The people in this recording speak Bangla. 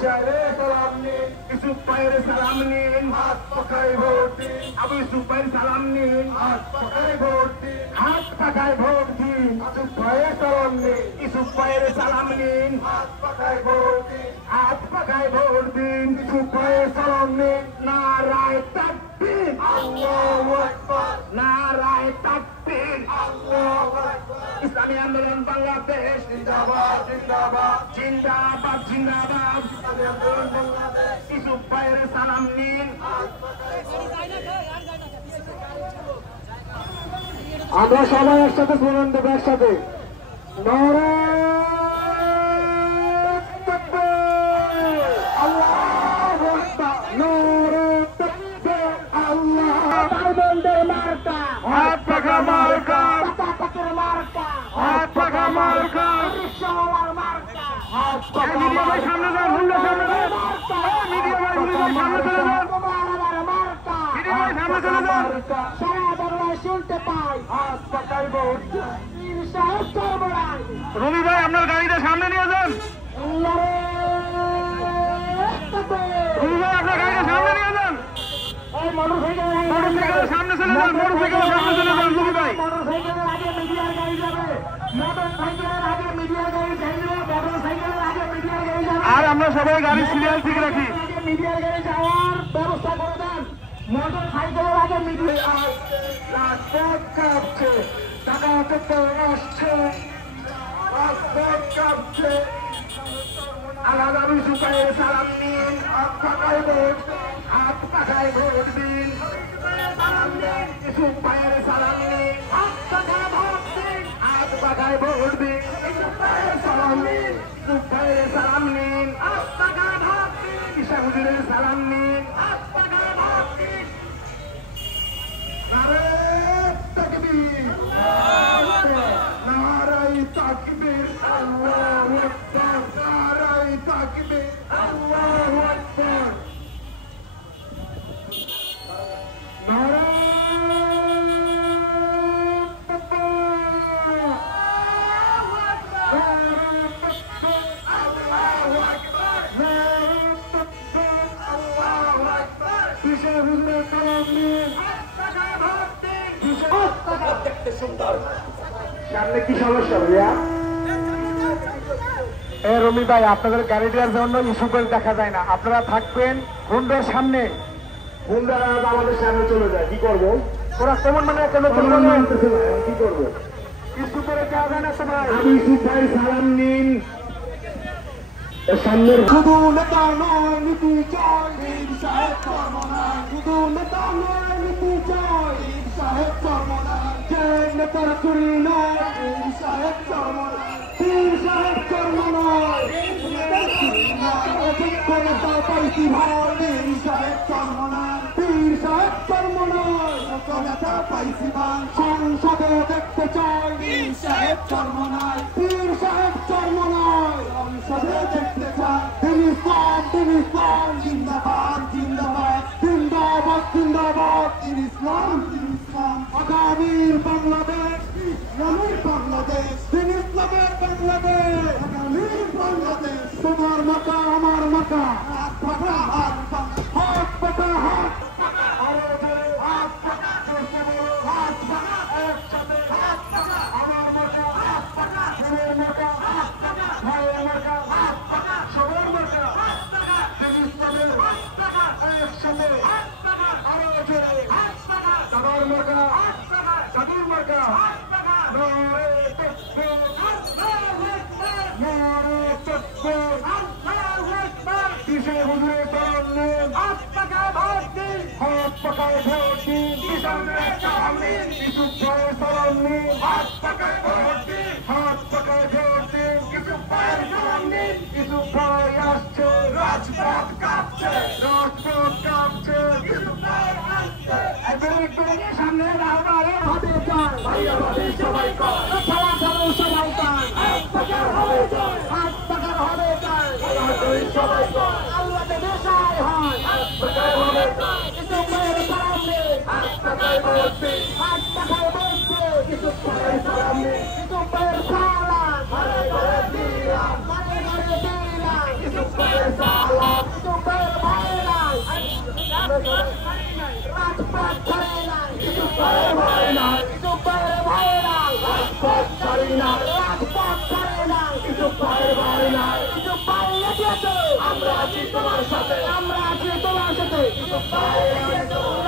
সালাম নিন ইউসুফ ভাইয়ের সালাম নিন হাত পাখায় ভোট দিন আবু ইউসুফ ভাইয়ের সালাম নিন হাত পাখায় ভোট দিন হাত পাখায় ভোট দিন ইউসুফ ভাইয়ের সালাম নিন ইউসুফ ভাইয়ের সালাম নিন হাত পাখায় ভোট দিন হাত পাখায় ভোট দিন ইউসুফ ভাইয়ের সালাম নিন নারায়ে তাকবীর আল্লাহু আকবার নারায়ে তাকবীর আল্লাহু আকবার ইসলামী আন্দোলন বাংলাদেশ জিন্দাবাদ জিন্দাবাদ জিন্দাবাদ জিন্দাবাদ ইসলামী আন্দোলন বাংলাদেশ ইউসুফ ভাইয়ের সালাম নিন আমরা সবাই একসাথে স্লোগান দেবো একসাথে নারায়ে তাকবীর আল্লাহু আকবার নারায়ে তাকবীর আল্লাহু আকবার মার্কা হাত পাখা মার্কা পাতার মার্কা হাত পাখা মার্কা রিকশাওয়ালার মার্কা হাত পাখা মিডিয়া ভাই সামনে যান হুন্ডা সামনে যান মিডিয়া ভাই সামনে চলে যান মার্কা মিডিয়া ভাই সামনে চলে যান সারা বাংলায় শুনতে পাই হাত পাখায় ভোট দিন সাহেব সর্বনাশ রবি ভাই আপনার গাড়িটা সামনে নিয়ে যান রবি ভাই আপনার গাড়িটা সামনে নিয়ে যান মোটরসাইকেলের সামনে চলে যান মোটরসাইকেলের সামনে চলে যান রবি ভাই মোটরসাইকেলের আগে মিডিয়ার গাড়ি যাবে মোটরসাইকেলের আগে মিডিয়ার গাড়ি যাবে মোটরসাইকেলের আগে মিডিয়ার গাড়ি যাবে আর আমরা সবাই গাড়ি সিরিয়াল ঠিক রাখি মিডিয়ার গাড়ি যাওয়ার ব্যবস্থা করে দেন মোটরসাইকেলের আগে মিডিয়া রাজপথ কাঁপছে টাকা থেকে আসছে রাজপথ কাঁপছে আলাদা সুপায় সালাম নিন হাত পাখায় ভোট হাত পাখায় ভোট দিন সালাম দিন ইউসুফ ভাইয়ের সালাম নিন হাত পাখায় ভোট দিন হাত পাখায় ভোট দিন ইউসুফ ভাইয়ের সালাম নিন ইউসুফ ভাইয়ের সালাম নিন হাত পাখায় ভোট দিন ঈশা হুজুরের সালাম নিন হাত পাখায় ভোট দিন নারায়ে তাকবীর নারায়ে তাকবীর আল্লাহু আকবার নারায়ে তাকবীর আল্লাহু আকবার সামনে কি সমস্যা ভাইয়া রমি ভাই আপনাদের গাড়ি দেওয়ার জন্য ইস্যুকের দেখা যায় না আপনারা থাকবেন হুন্ডার সামনে হুন্ডারা আমাদের সামনে চলে যায় কি করবো ওরা কেমন মানে কি করবো ইস্যু করে দেওয়া যায় না সবাই ইউসুফ ভাই সালাম নিন সামনে শুধু নেতা নয় নীতি চাই সাহেব চরমনাই শুধু নেতা নয় নীতি চাই সাহেব চরমনাই যে নেতার চুরি নয় সাহেব চরমনাই পীর সাহেব চরমনাই অভিজ্ঞ নেতা পাইছি ভাই সাহেব চরমনাই পীর সাহেব চরমনাই নেতা পাইছি ভাই সংসদে দেখতে চাই সাহেব চরমনাই পীর সাহেব চরমনাই সংসদে দেখতে চাই দিন ইসলাম জিন্দাবাদ জিন্দাবাদ জিন্দাবাদ জিন্দাবাদ দিন ইসলাম আগামীর বাংলাদেশ ইসলামের বাংলাদেশ দিন ইসলামের বাংলাদেশ আগামীর বাংলাদেশ তোমার মাতা আমার মাতা হাত পাকা হাত হাত পাকা হাত আরো জোরে হাত পাকা হাত পাকা একসাথে হাত পাকা আমার মাতা হাত পাকা তোমার মাতা হাত পাকা ভাইয়ের মাতা হাত পাকা সবার মাতা হাত পাকা দিন ইসলামের হাত পাকা একসাথে হাত পাকা আরো জোরে হাত পাকা তোমার মাতা হাত পাকা জাদুর মাতা হাত পাকা নারায়ে তাকবীর আল্লাহু আকবার নারায়ে তাকবীর আল্লাহু আকবার কিসে হুজুরে সালাম নিন হাত পাকায় ভোট দিন হাত পাকায় ভোট দিন কিষানরে সালাম নিন ইউসুফ ভাইয়ের সালাম নিন হাত পাকায় ভোট দিন হাত পাকায় ভোট দিন ইউসুফ ভাইয়ের সালাম নিন ইউসুফ ভাই আসছে রাজপথ কাঁপছে ইউসুফ ভাই আসছে একদম সামনে রাহবারে হবে জয় ভাইয়া ভাবি সবাই কয় সালাম সালাম সবাই কয় হাত পাকার হবে জয় হাত পাকার হবে জয় সবাই কয় আল্লাহ দেবে সহায় হয় হাত পাকার হবে জয় ইউসুফ ভাইয়ের সালাম নিন হাত পাকায় ভোট দিন হাত পাকায় ভোট দিন ইউসুফ ভাইয়ের সালাম নিন ইউসুফ ভাইয়ের সালাম ঘরে ঘরে দিলাম ইউসুফ ভাইয়ের সালাম রাজপথ ছাড়ে না, কিছু পারে পারে না, কিছু পারে রেখেছো, আমরা আছি তোমার সাথে, আমরা আছি তোমার সাথে, কিছু পারে রেখেছো।